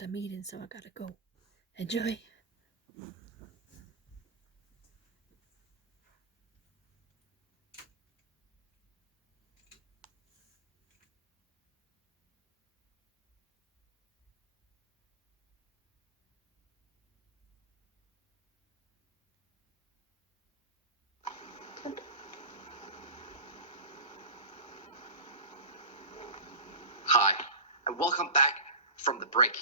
got a meeting, so I gotta go. Enjoy. Hi, and welcome back from the break.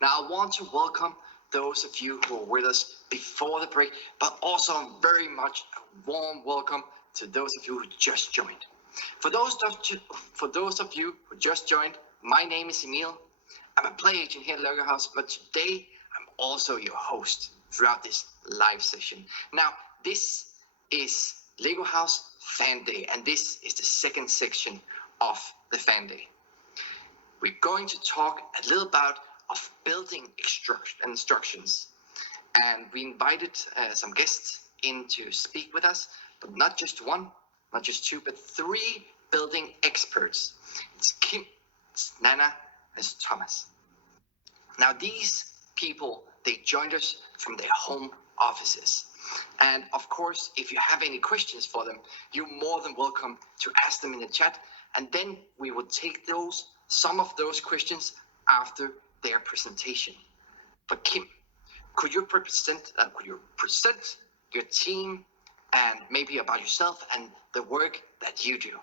Now, I want to welcome those of you who were with us before the break, but also very much a warm welcome to those of you who just joined. For those of you who just joined, my name is Emil. I'm a play agent here at Lego House, but today I'm also your host throughout this live session. Now, this is Lego House Fan Day, and this is the second section of the Fan Day. We're going to talk a little about of building instructions, and we invited some guests in to speak with us, but not just one, not just two, but three building experts. It's Kim, it's Nana, it's Thomas. Now these people, they joined us from their home offices. And of course, if you have any questions for them, you're more than welcome to ask them in the chat. And then we will take some of those questions after their presentation. But Kim, could you present your team and maybe about yourself and the work that you do?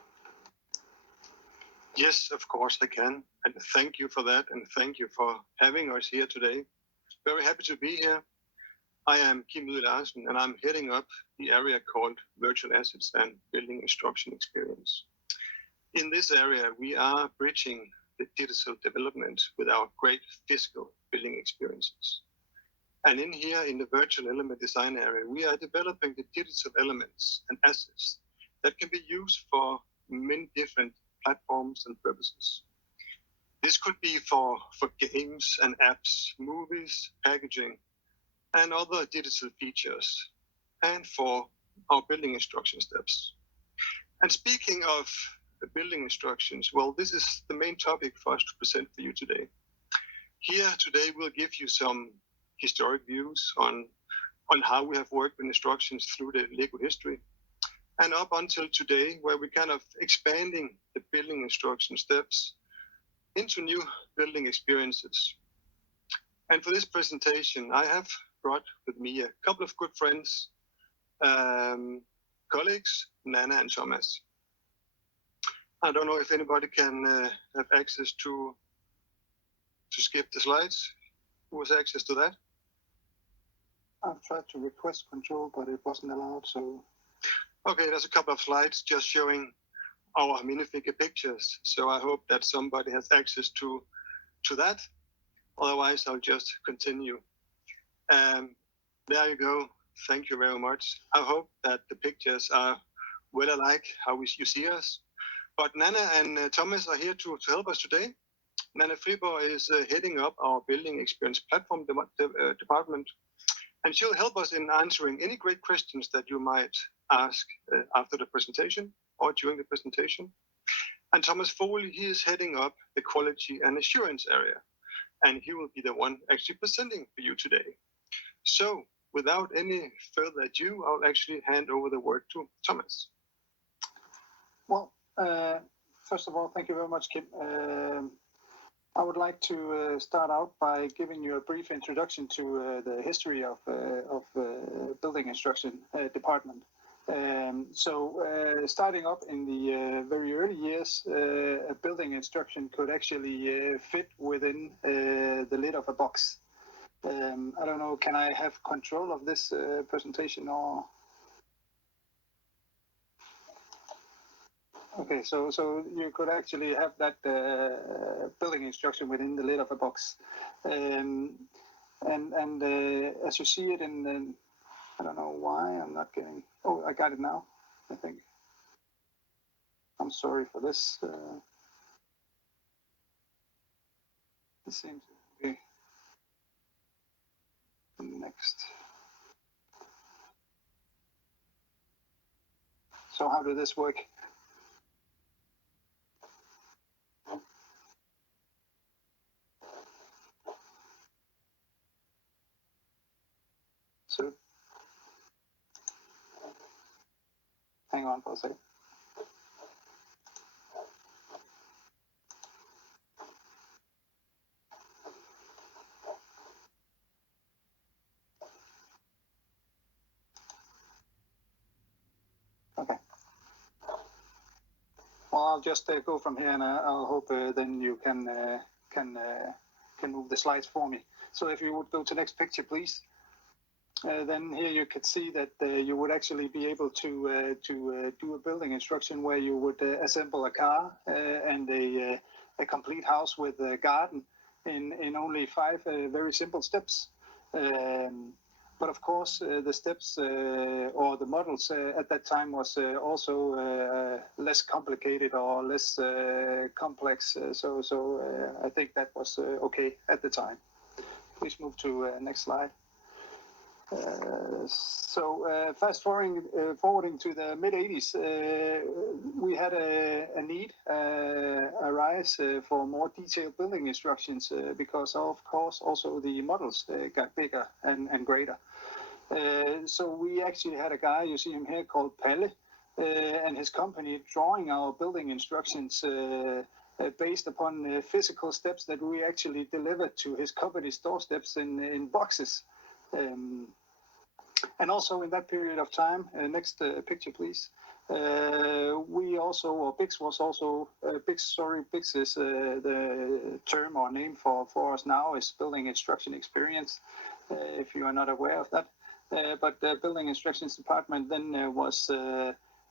Yes, of course I can. And thank you for that. And thank you for having us here today. Very happy to be here. I am Kim Yde Larsen, and I'm heading up the area called Virtual Assets and Building Instruction Experience. In this area, we are bridging the digital development with our great physical building experiences. And in here, in the virtual element design area, we are developing the digital elements and assets that can be used for many different platforms and purposes. This could be for games and apps, movies, packaging, and other digital features, and for our building instruction steps. And speaking of building instructions, well, this is the main topic for us to present for you today. Here today, we'll give you some historic views on how we have worked with instructions through the Lego history, and up until today, where we're kind of expanding the building instruction steps into new building experiences. And for this presentation, I have brought with me a couple of good friends, colleagues, Nana and Thomas. I don't know if anybody can have access to skip the slides. Who has access to that? I've tried to request control, but it wasn't allowed, so... Okay, there's a couple of slides just showing our minifigure pictures. So I hope that somebody has access to that. Otherwise, I'll just continue. There you go. Thank you very much. I hope that the pictures are well alike how you see us. But Nana and Thomas are here to help us today. Nana Friborg is heading up our building experience platform department. And she'll help us in answering any great questions that you might ask after the presentation or during the presentation. And Thomas Foley, he is heading up the quality and assurance area. And he will be the one actually presenting for you today. So without any further ado, I'll actually hand over the word to Thomas. Well, first of all, thank you very much, Kim. I would like to start out by giving you a brief introduction to the history of building instruction department. Starting up in the very early years, a building instruction could actually fit within the lid of a box. I don't know, can I have control of this presentation or? Okay, so you could actually have that building instruction within the lid of a box. And as you see it in I don't know why I'm not getting, oh, I got it now, I think. I'm sorry for this. This seems to be next. So how did this work? hang on for a second. Okay. Well, I'll just go from here, and I'll hope then you can move the slides for me. So if you would go to next picture, please. Then here you could see that you would actually be able to do a building instruction where you would assemble a car and a complete house with a garden in only 5 very simple steps. But of course, the steps or the models at that time was also less complicated or less complex. So I think that was okay at the time. Please move to next slide. Fast forwarding to the mid 80s, we had a need arise for more detailed building instructions because of course also the models got bigger and greater. So we actually had a guy, you see him here, called Palle, and his company drawing our building instructions based upon physical steps that we actually delivered to his company's doorsteps in boxes. And also in that period of time, next picture please, we also, or Bix was also, Bix is the term or name for us now is Building Instruction Experience, if you are not aware of that. But the Building Instructions Department then was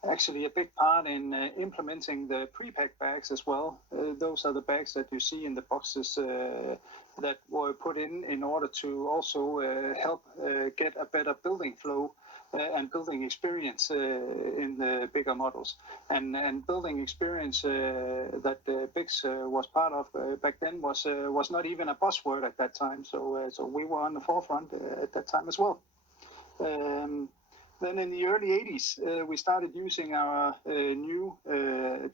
actually a big part in implementing the pre-packed bags as well. Those are the bags that you see in the boxes that were put in order to also help get a better building flow and building experience in the bigger models. And building experience that Bix was part of back then was not even a buzzword at that time. So we were on the forefront at that time as well. Then in the early 80s, we started using our new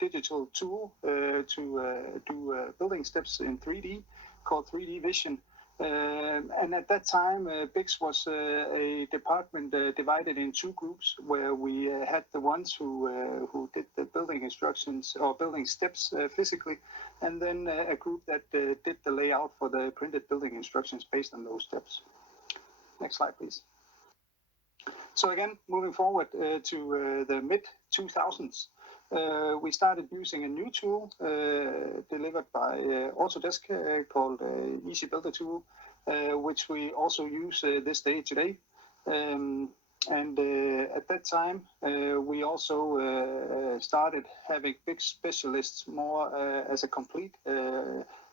digital tool to do building steps in 3D called 3D Vision. And at that time, Bix was a department divided in 2 groups, where we had the ones who did the building instructions or building steps physically, and then a group that did the layout for the printed building instructions based on those steps. Next slide, please. So again, moving forward to the mid-2000s, we started using a new tool delivered by Autodesk called Easy Builder Tool, which we also use this day today. And at that time, we also started having big specialists more as a complete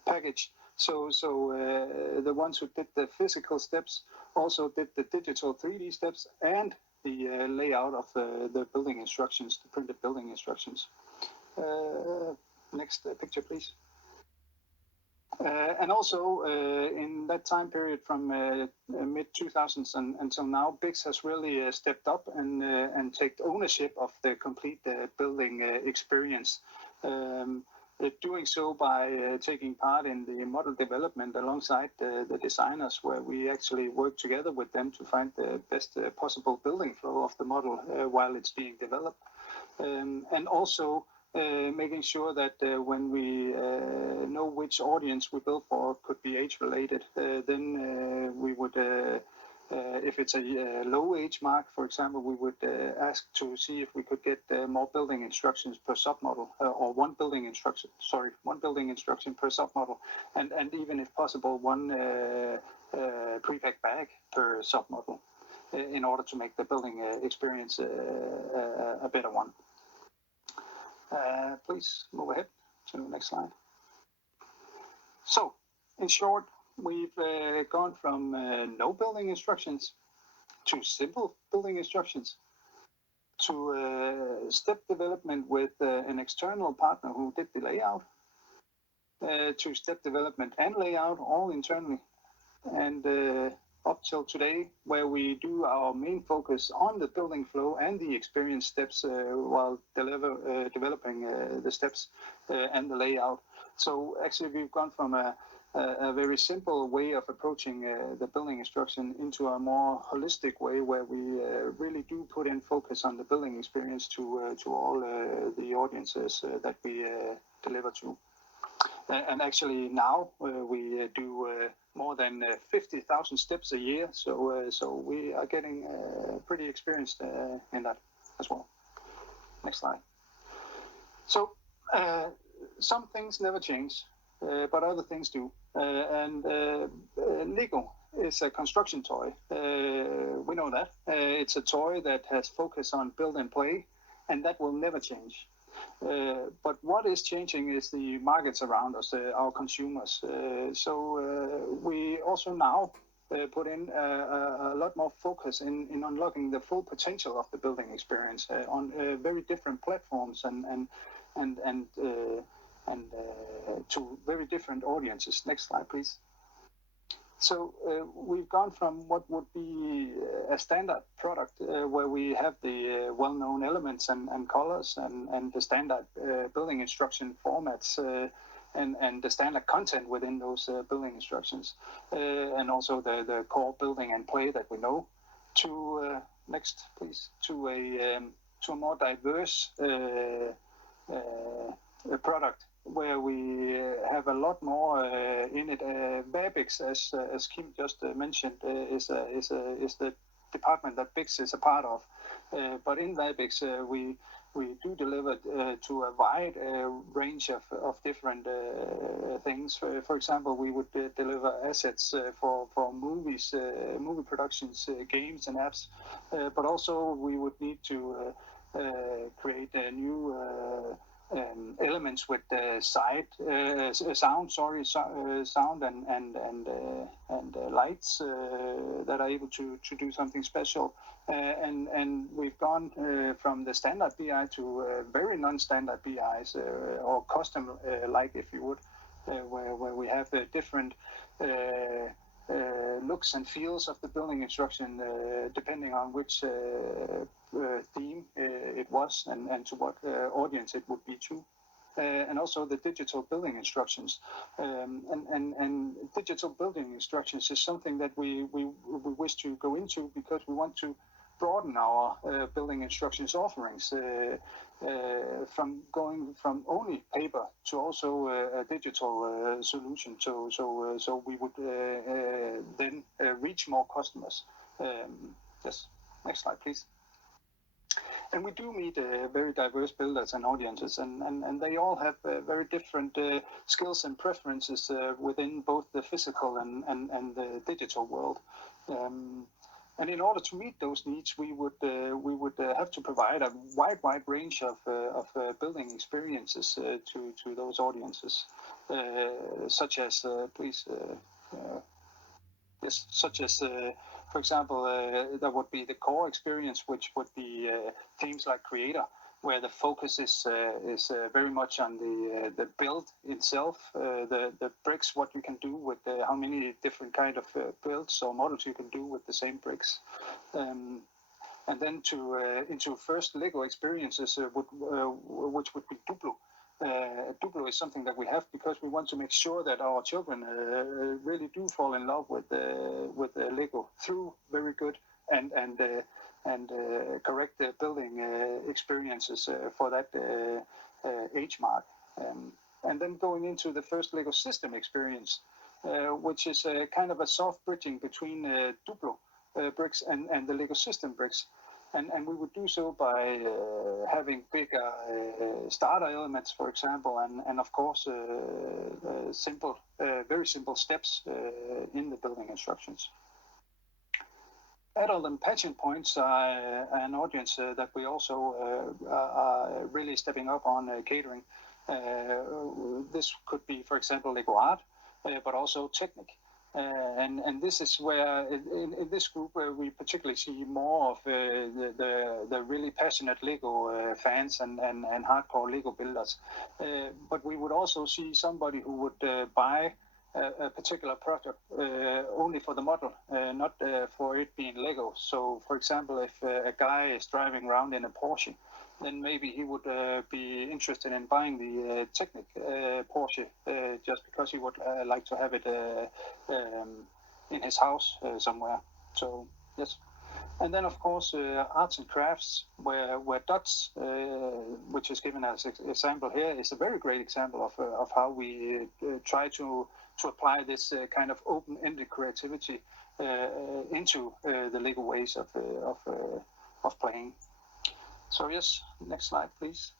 package. So the ones who did the physical steps also did the digital 3D steps and the layout of the building instructions, the printed building instructions. Next picture, please. And also in that time period from mid-2000s until now, Bix has really stepped up and taken ownership of the complete building experience. Doing so by taking part in the model development alongside the designers, where we actually work together with them to find the best possible building flow of the model while it's being developed. And also making sure that when we know which audience we build for could be age related, then we would if it's a low age mark, for example, we would ask to see if we could get more building instructions per submodel, or one building instruction per submodel, and even if possible, one pre-packed bag per submodel, in order to make the building experience a better one. Please move ahead to the next slide. So, in short, we've gone from no building instructions to simple building instructions to step development with an external partner who did the layout, to step development and layout all internally, and up till today, where we do our main focus on the building flow and the experience steps while developing the steps and the layout. So actually we've gone from a a very simple way of approaching the building instruction into a more holistic way, where we really do put in focus on the building experience to all the audiences that we deliver to. And actually now we do more than 50,000 steps a year, so we are getting pretty experienced in that as well. Next slide. So some things never change, but other things do. Lego is a construction toy. We know that. It's a toy that has focus on build and play, and that will never change. But what is changing is the markets around us, our consumers. So we also now put in a lot more focus in unlocking the full potential of the building experience on very different platforms and to very different audiences. Next slide, please. So we've gone from what would be a standard product where we have the well-known elements and colors and the standard building instruction formats and the standard content within those building instructions and also the core building and play that we know, to next please, to a more diverse product where we have a lot more in it. Verbix, as Kim just mentioned, is the department that Bix is a part of. But in Verbix, we do deliver to a wide range of different things. For example, we would deliver assets for movies, movie productions, games and apps. But also we would need to create a new elements with sound and lights that are able to do something special. And we've gone from the standard BI to very non-standard BIs or custom like, if you would, where we have different looks and feels of the building instruction depending on which theme it was and to what audience it would be to. And also the digital building instructions. And digital building instructions is something that we wish to go into because we want to broaden our building instructions offerings from going from only paper to also a digital solution. So we would then reach more customers. Yes, next slide, please. And we do meet very diverse builders and audiences, and they all have very different skills and preferences within both the physical and the digital world. And in order to meet those needs, we would have to provide a wide range of building experiences to those audiences, such as for example, there would be the core experience, which would be themes like Creator, where the focus is very much on the build itself, the bricks, what you can do with how many different kind of builds or models you can do with the same bricks. And then into first Lego experiences, which would be Duplo. Duplo is something that we have because we want to make sure that our children really do fall in love with Lego through very good and correct building experiences for that age mark. And then going into the first Lego system experience, which is kind of a soft bridging between Duplo bricks and the Lego system bricks. And we would do so by having bigger starter elements, for example, and of course very simple steps in the building instructions. Adult and passion points are an audience that we also are really stepping up on catering. This could be, for example, Lego Art, but also Technic. And this is where, in this group, we particularly see more of the really passionate Lego fans and hardcore Lego builders. But we would also see somebody who would buy a particular product only for the model, not for it being Lego. So, for example, if a guy is driving around in a Porsche, then maybe he would be interested in buying the Technic Porsche just because he would like to have it in his house somewhere. So, yes. And then, of course, arts and crafts, where Dots, which is given as an example here, is a very great example of how we try to apply this kind of open-ended creativity into the Lego ways of playing. So yes, next slide, please.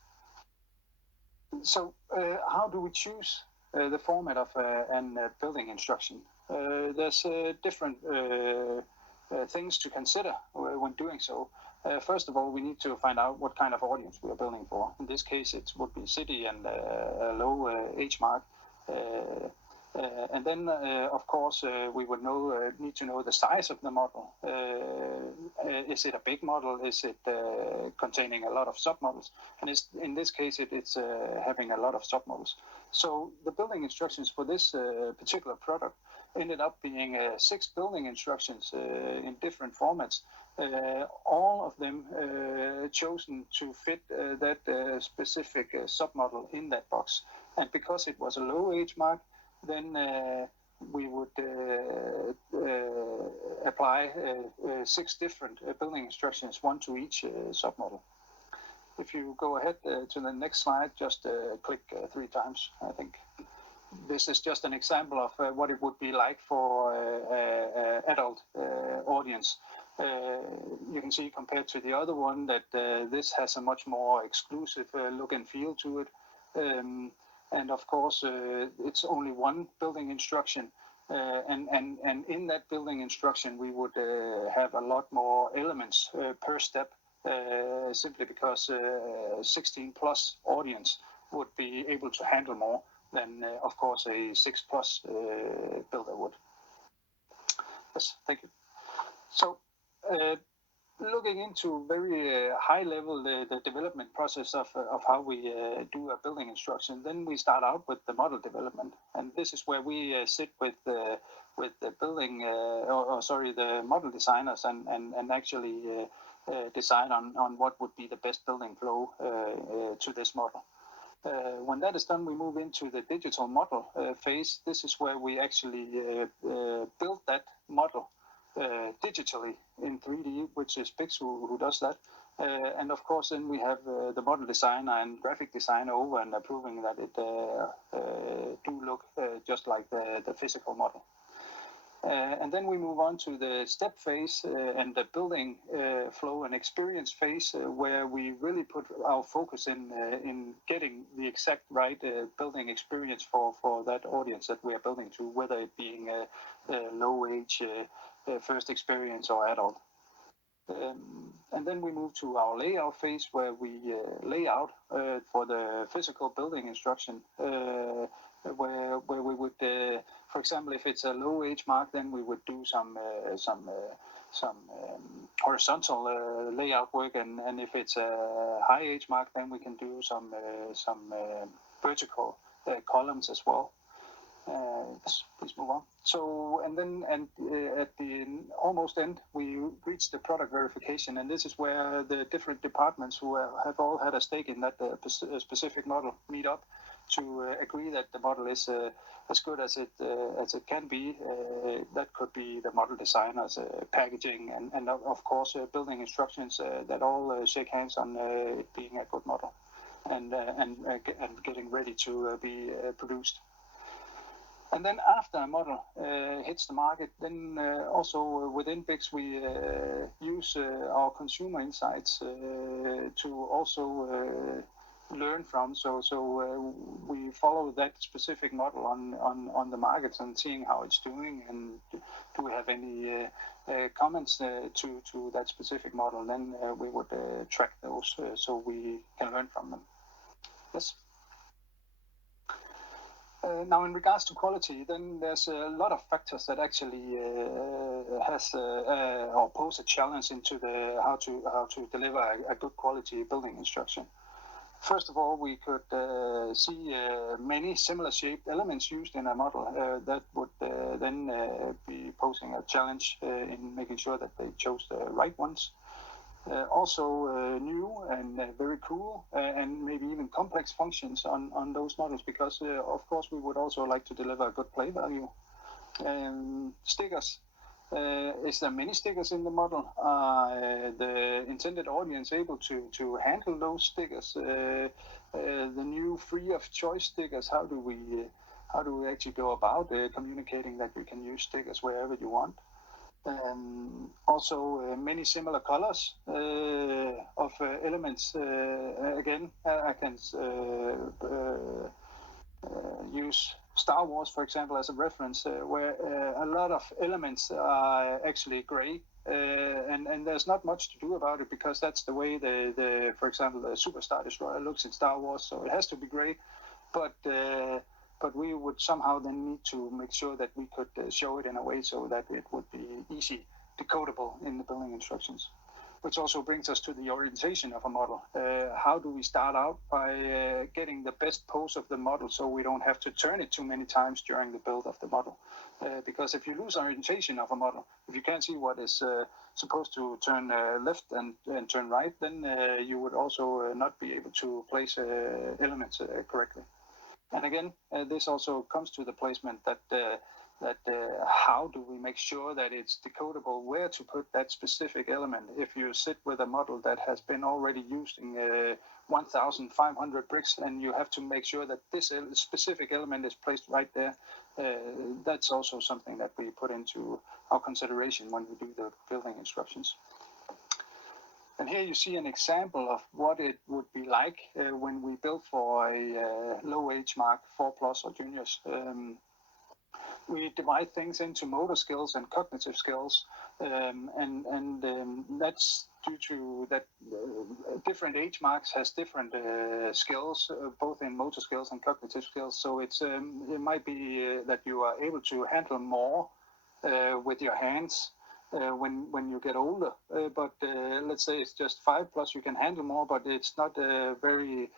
So how do we choose the format of a building instruction? There's different things to consider when doing so. First of all, we need to find out what kind of audience we are building for. In this case, it would be city and a low age mark. And then, of course, we would need to know the size of the model. Is it a big model? Is it containing a lot of submodels? And in this case, it's having a lot of submodels. So the building instructions for this particular product ended up being 6 building instructions in different formats, all of them chosen to fit that specific submodel in that box. And because it was a low age mark, then we would apply 6 different building instructions, 1 to each submodel. If you go ahead to the next slide, just click 3 times, I think. This is just an example of what it would be like for an adult audience. You can see compared to the other one that this has a much more exclusive look and feel to it. And of course, it's only 1 building instruction. And in that building instruction, we would have a lot more elements per step, simply because 16 plus audience would be able to handle more than, of course, a 6 plus builder would. Yes, thank you. So, looking into very high level the development process of how we do a building instruction, then we start out with the model development, and this is where we sit with the building, the model designers, and actually decide on what would be the best building flow to this model. When that is done, we move into the digital model phase. This is where we actually build that model digitally in 3D, which is Bix who does that. And of course, then we have the model designer and graphic designer over and approving that it do look just like the physical model. And then we move on to the step phase and the building flow and experience phase, where we really put our focus in getting the exact right building experience for that audience that we are building to, whether it being low age, first experience, or adult. And then we move to our layout phase, where we lay out for the physical building instruction, where we would, for example, if it's a low age mark, then we would do some horizontal layout work, and if it's a high age mark, then we can do some vertical columns as well. Please move on. So, and at the almost end, we reach the product verification, and this is where the different departments who have all had a stake in that specific model meet up to agree that the model is as good as it can be. That could be the model designers, packaging, and of course building instructions that all shake hands on it being a good model, and getting ready to be produced. And then after a model hits the market, then also within Bix we use our consumer insights to also learn from. So we follow that specific model on the markets and seeing how it's doing, and do we have any comments to that specific model. Then we would track those so we can learn from them. Yes. Now, in regards to quality, then there's a lot of factors that actually has or pose a challenge into how to deliver a good quality building instruction. First of all, we could see many similar shaped elements used in a model that would then be posing a challenge in making sure that they chose the right ones. Also new and very cool and maybe even complex functions on those models, because of course we would also like to deliver a good play value. Stickers. Is there many stickers in the model? The intended audience able to handle those stickers? The new free of choice stickers, how do we actually go about communicating that you can use stickers wherever you want? Also many similar colors of elements. Again, I can use Star Wars, for example, as a reference, where a lot of elements are actually gray, and there's not much to do about it, because that's the way for example, the Super Star Destroyer looks in Star Wars, so it has to be gray. But we would somehow then need to make sure that we could show it in a way so that it would be easy decodable in the building instructions. Which also brings us to the orientation of a model. How do we start out by getting the best pose of the model so we don't have to turn it too many times during the build of the model? Because if you lose orientation of a model, if you can't see what is supposed to turn left and turn right, then you would also not be able to place elements correctly. And again, this also comes to the placement that how do we make sure that it's decodable where to put that specific element. If you sit with a model that has been already used in 1,500 bricks, and you have to make sure that this specific element is placed right there, that's also something that we put into our consideration when we do the building instructions. And here you see an example of what it would be like when we build for a low age mark, 4+ or juniors. We divide things into motor skills and cognitive skills, and that's due to that different age marks has different skills, both in motor skills and cognitive skills. So it might be that you are able to handle more with your hands when you get older, but let's say it's just 5+, you can handle more, but it's not very.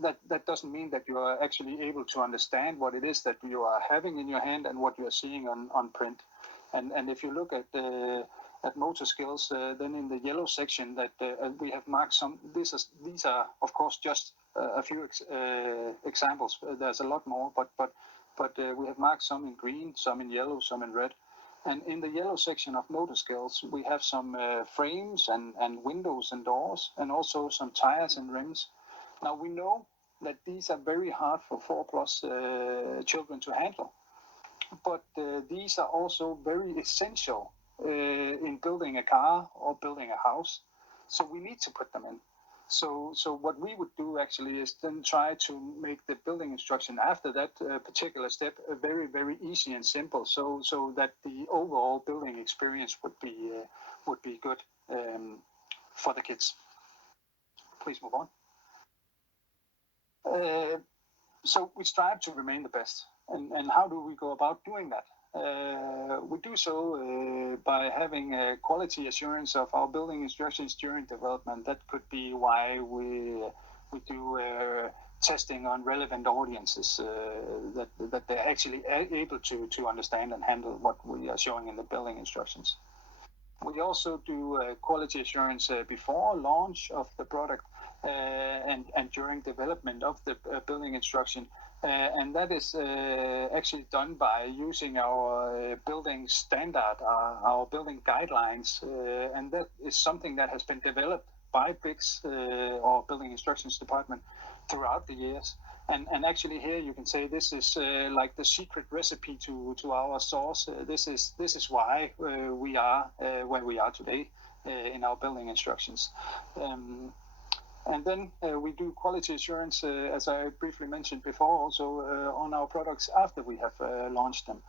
That doesn't mean that you are actually able to understand what it is that you are having in your hand and what you are seeing on print. And if you look at motor skills, then in the yellow section that we have marked some. These are of course just a few examples. There's a lot more, but we have marked some in green, some in yellow, some in red. And in the yellow section of motor skills, we have some frames and windows and doors, and also some tires and rims. Now we know that these are very hard for 4+ children to handle, but these are also very essential in building a car or building a house. So we need to put them in. So what we would do actually is then try to make the building instruction after that particular step very, very easy and simple, so that the overall building experience would be good for the kids. Please move on. So we strive to remain the best. And how do we go about doing that? We do so by having a quality assurance of our building instructions during development. That could be why we do testing on relevant audiences, that they're actually able to understand and handle what we are showing in the building instructions. We also do quality assurance before launch of the product and during development of the building instruction. And that is actually done by using our building standard, our building guidelines. And that is something that has been developed by BICS, or Building Instructions Department, throughout the years. And actually here you can say this is like the secret recipe to our sauce. This is why we are where we are today in our building instructions. And then we do quality assurance, as I briefly mentioned before, also on our products after we have launched them.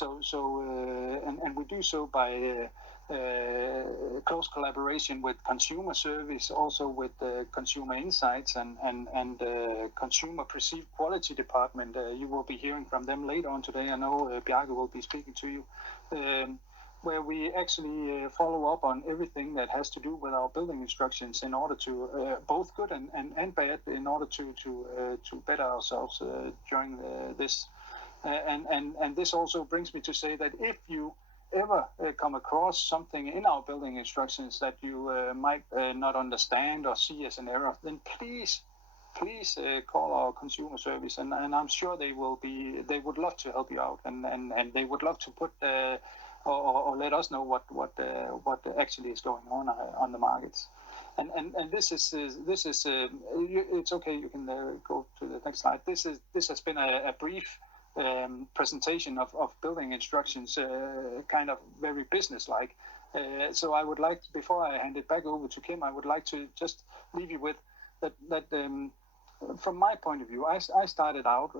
And we do so by close collaboration with consumer service, also with consumer insights and consumer perceived quality department. You will be hearing from them later on today. I know Bjarke will be speaking to you. where we actually follow up on everything that has to do with our building instructions in order to both good and bad, in order to better ourselves during this. And this also brings me to say that if you ever come across something in our building instructions that you might not understand or see as an error, then please call our consumer service, and I'm sure they would love to help you out, and they would love to put or let us know what actually is going on the markets. And this is it's okay. You can go to the next slide. This has been a brief presentation of building instructions, kind of very business-like. So I would like, before I hand it back over to Kim, I would like to just leave you with that from my point of view, I started out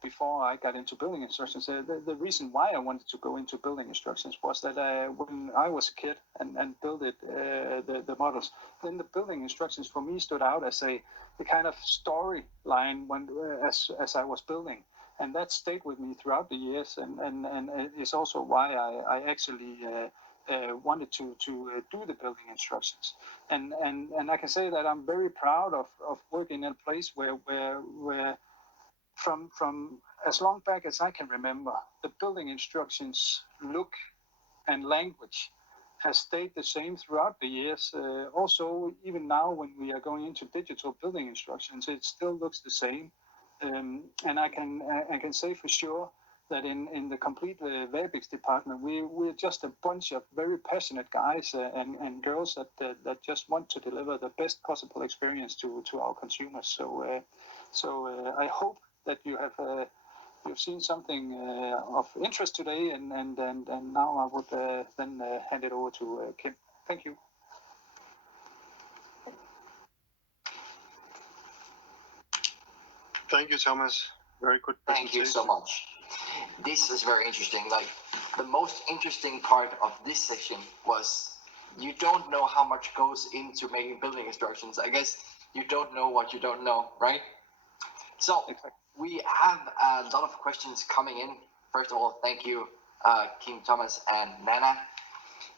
before I got into building instructions. The reason why I wanted to go into building instructions was that when I was a kid and built the models, then the building instructions for me stood out as a kind of storyline as I was building. And that stayed with me throughout the years, and it is also why I actually wanted to do the building instructions. And I can say that I'm very proud of working in a place where from as long back as I can remember, the building instructions look and language has stayed the same throughout the years. Also, even now when we are going into digital building instructions, it still looks the same. And I can say for sure that in the complete Vabix department, we're just a bunch of very passionate guys and girls that just want to deliver the best possible experience to our consumers. So I hope that you've seen something of interest today, and now I would then hand it over to Kim. Thank you. Thank you, Thomas. Very good presentation. Thank you so much. This is very interesting. Like, the most interesting part of this session was you don't know how much goes into making building instructions. I guess you don't know what you don't know, right? So we have a lot of questions coming in. First of all, thank you, Kim, Thomas, and Nana.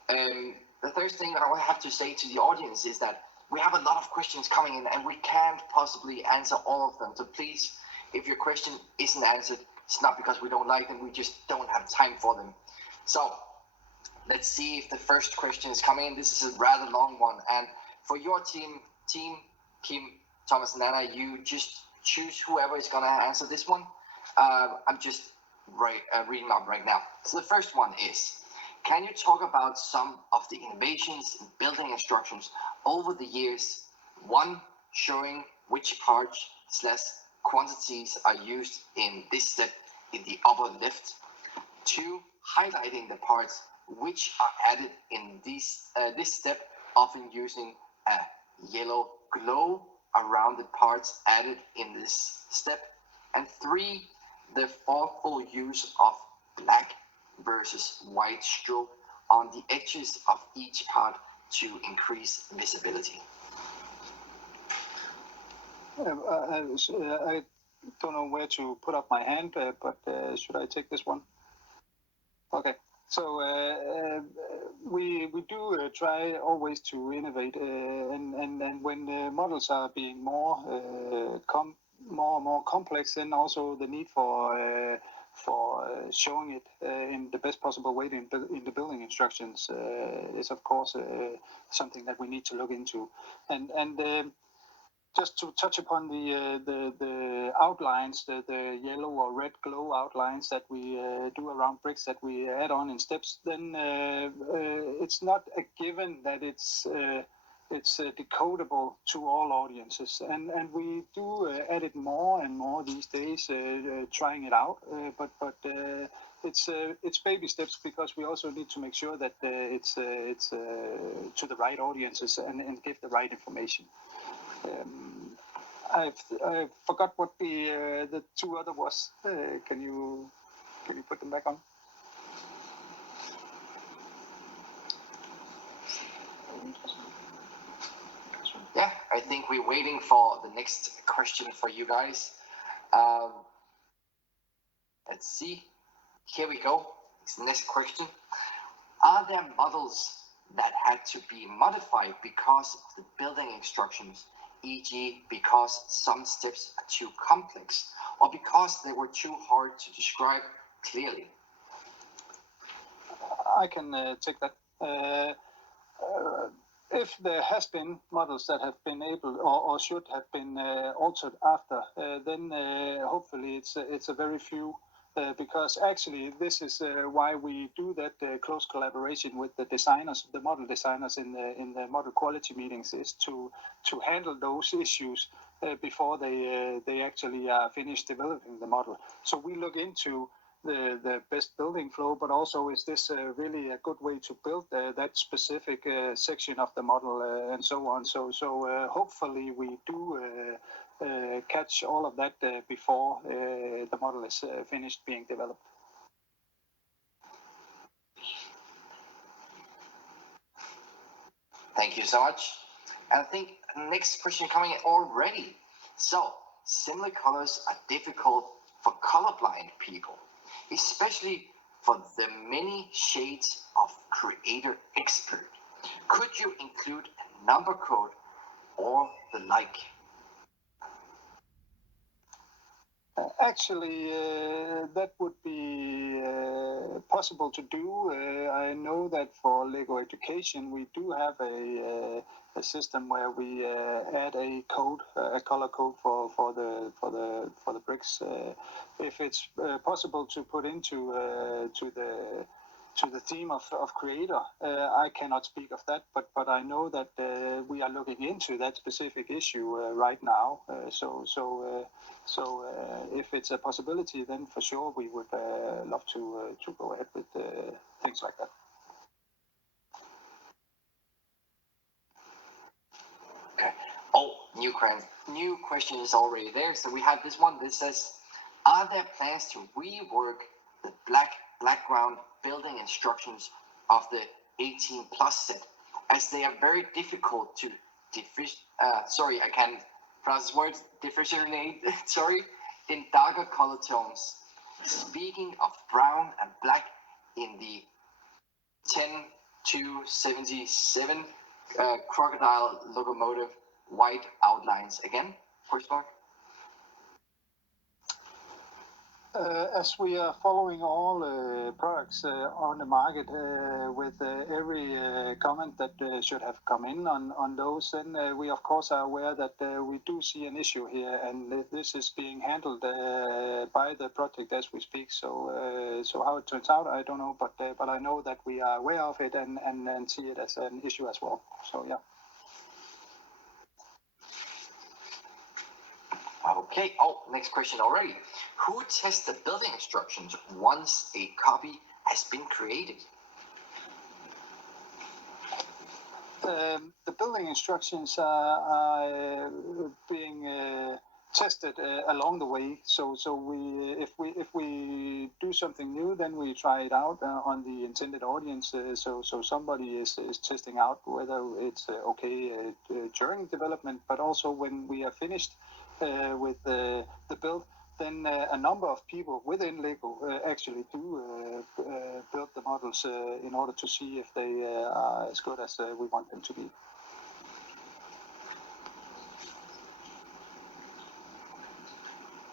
The first thing I have to say to the audience is that we have a lot of questions coming in, and we can't possibly answer all of them. So please, if your question isn't answered, it's not because we don't like them, we just don't have time for them. So let's see if the first question is coming in. This is a rather long one. And for your team, Kim, Thomas, and Nana, you just choose whoever is going to answer this one. I'm just reading up right now. So the first one is, can you talk about some of the innovations in building instructions over the years? One, showing which parts/quantities are used in this step in the upper left. Two, highlighting the parts which are added in this step, often using a yellow glow around the parts added in this step. And three, the thoughtful use of black versus white stroke on the edges of each part to increase visibility. I don't know where to put up my hand, but should I take this one? Okay. So we do try always to innovate, and when models are being more and more complex, then also the need for showing it in the best possible way in the building instructions is of course something that we need to look into, and just to touch upon the outlines, the yellow or red glow outlines that we do around bricks that we add on in steps, then it's not a given that it's decodable to all audiences, and we do add it more and more these days, trying it out, but it's baby steps, because we also need to make sure that it's to the right audiences and give the right information. I forgot what the two other was. Can you put them back on? Yeah, I think we're waiting for the next question for you guys. Let's see. Here we go. It's the next question. Are there models that had to be modified because of the building instructions, e.g. because some steps are too complex or because they were too hard to describe clearly? I can take that. If there has been models that have been able or should have been altered after, then hopefully it's a very few. Because actually, this is why we do that close collaboration with the designers, the model designers in the model quality meetings, is to handle those issues before they actually are finished developing the model. So we look into the best building flow, but also is this really a good way to build that specific section of the model and so on. So hopefully we do catch all of that before the model is finished being developed. Thank you so much. And I think next question coming already. So, similar colors are difficult for colorblind people, especially for the many shades of creator expert. Could you include a number code or the like? Actually, that would be possible to do. I know that for Lego Education, we do have a system where we add a code, a color code for the bricks. If it's possible to put into to the theme of creator, I cannot speak of that, but I know that we are looking into that specific issue right now. So if it's a possibility, then for sure we would love to go ahead with things like that. Okay. Oh, new question is already there. So we have this one that says, are there plans to rework the black background building instructions of the 18 plus set, as they are very difficult to I can't pronounce this word, differentiate, in darker color tones. Speaking of brown and black in the 10 to 77 crocodile locomotive white outlines again? Question mark. As we are following all products on the market with every comment that should have come in on those, then we of course are aware that we do see an issue here, and this is being handled by the project as we speak. So how it turns out, I don't know, but I know that we are aware of it and see it as an issue as well. So yeah. Okay. Oh, next question already. Who tests the building instructions once a copy has been created? The building instructions are being tested along the way. So if we do something new, then we try it out on the intended audience. So somebody is testing out whether it's okay during development, but also when we are finished with the build, then a number of people within Lego actually do build the models in order to see if they are as good as we want them to be.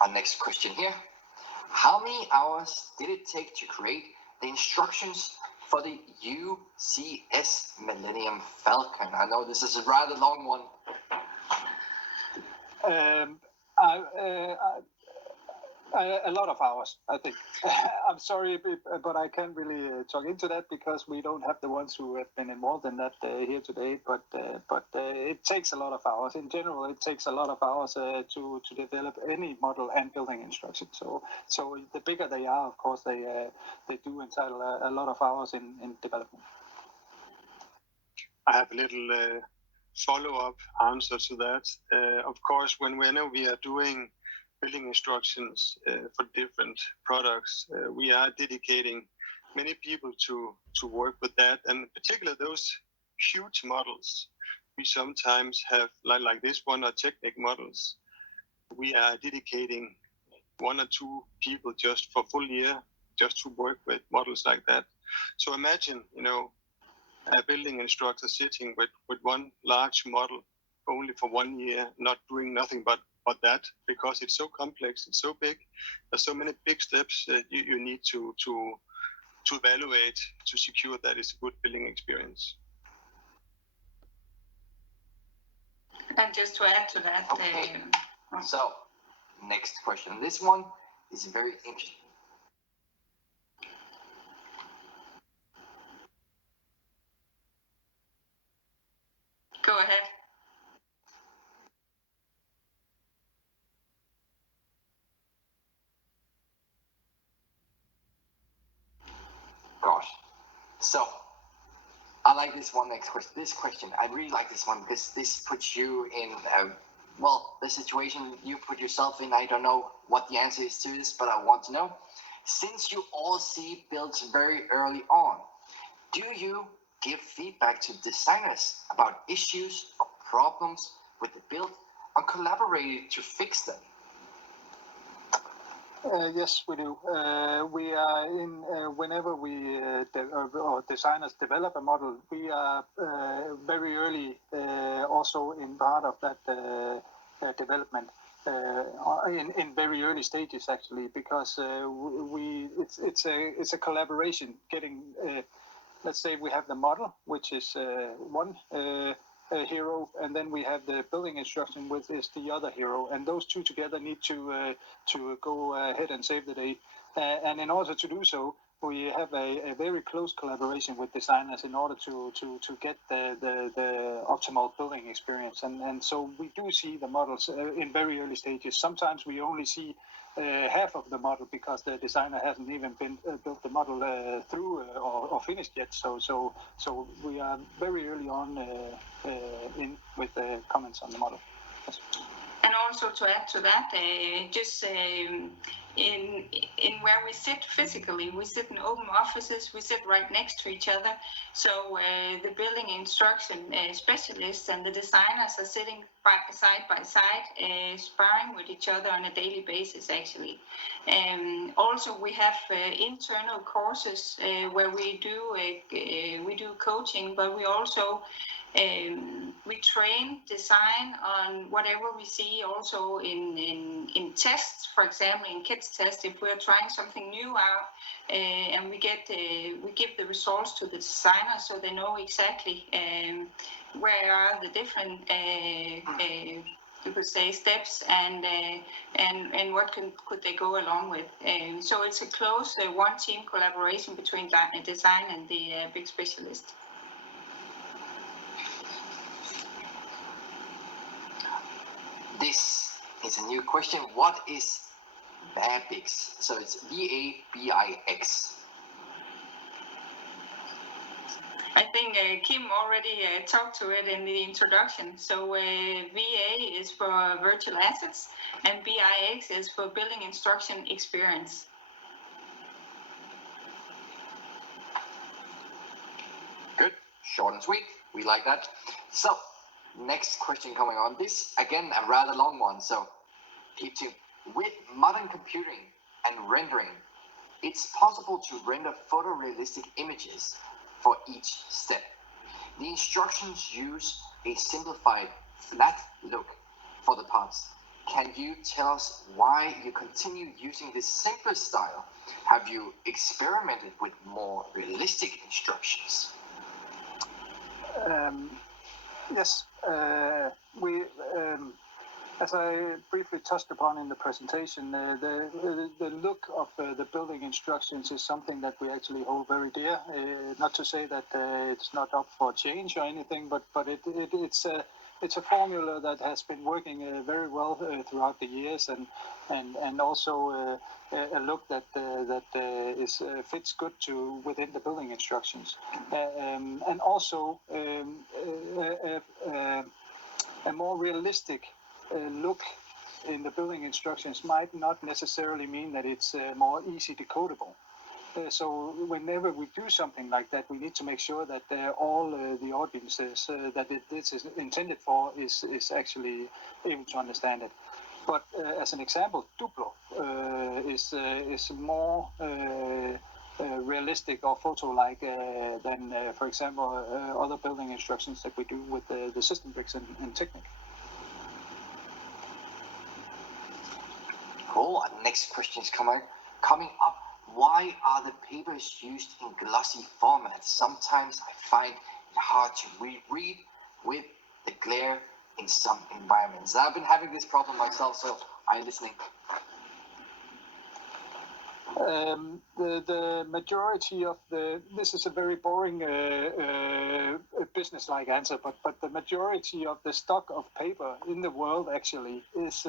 Our next question here. How many hours did it take to create the instructions for the UCS Millennium Falcon? I know this is a rather long one. A lot of hours, I think. I'm sorry, but I can't really talk into that because we don't have the ones who have been involved in that here today. But it takes a lot of hours. In general, it takes a lot of hours to develop any model and building instruction. So the bigger they are, of course, they do entitle a lot of hours in development. I have a little follow-up answer to that. Of course, whenever we are doing building instructions for different products, we are dedicating many people to work with that, and particularly those huge models. We sometimes have, like this one, are Technic models. We are dedicating 1 or 2 people just for full year just to work with models like that. So imagine, a building instructor sitting with one large model only for 1 year, not doing nothing but that, because it's so complex, it's so big, there's so many big steps that you need to evaluate to secure that it's a good building experience. And just to add to that, Okay. So, next question. This one is very interesting. go ahead. Gosh. So, I like this one next question. This question, I really like this one because this puts you in, the situation you put yourself in. I don't know what the answer is to this, but I want to know. Since you all see builds very early on, do you give feedback to designers about issues or problems with the build and collaborate to fix them? Yes, we do. We are whenever we or designers develop a model, we are very early also in part of that development. In very early stages, actually, because it's a collaboration. Getting, let's say, we have the model, which is one hero, and then we have the building instruction, which is the other hero, and those two together need to go ahead and save the day. And in order to do so, we have a very close collaboration with designers in order to get the optimal building experience. And so we do see the models in very early stages. Sometimes we only see half of the model because the designer hasn't even built the model through or finished yet. So we are very early on in with comments on the model. Yes. And also to add to that, just in where we sit physically, we sit in open offices, we sit right next to each other. So the building instruction specialists and the designers are sitting side by side, sparring with each other on a daily basis, actually. Also, we have internal courses where we do coaching, but we also we train design on whatever we see also in tests, for example, in kids test, if we're trying something new out and we give the results to the designer so they know exactly where are the different you could say steps and what could they go along with. So it's a close one team collaboration between design and the big specialist. This is a new question. What is VABIX? So it's VABIX. I think Kim already talked to it in the introduction. So VA is for virtual assets and BIX is for building instruction experience. Good, short and sweet. We like that. So, next question coming on. This, again, a rather long one. So, keep tuned. With modern computing and rendering, it's possible to render photorealistic images for each step. The instructions use a simplified flat look for the parts. Can you tell us why you continue using this simpler style? Have you experimented with more realistic instructions? Yes, we, as I briefly touched upon in the presentation, the look of the building instructions is something that we actually hold very dear. Not to say that it's not up for change or anything, but it's a formula that has been working very well throughout the years, and also a look that fits good to within the building instructions, and also a more realistic look in the building instructions might not necessarily mean that it's more easy decodable. So whenever we do something like that, we need to make sure that all the audiences that this is intended for is actually able to understand it. But as an example, Duplo is more realistic or photo-like than, for example, other building instructions that we do with the system bricks and Technic. Cool. Next question is coming up. Why are the papers used in glossy formats? Sometimes I find it hard to read with the glare in some environments. I've been having this problem myself, so I'm listening. The majority of this is a very boring business-like answer, but the majority of the stock of paper in the world actually is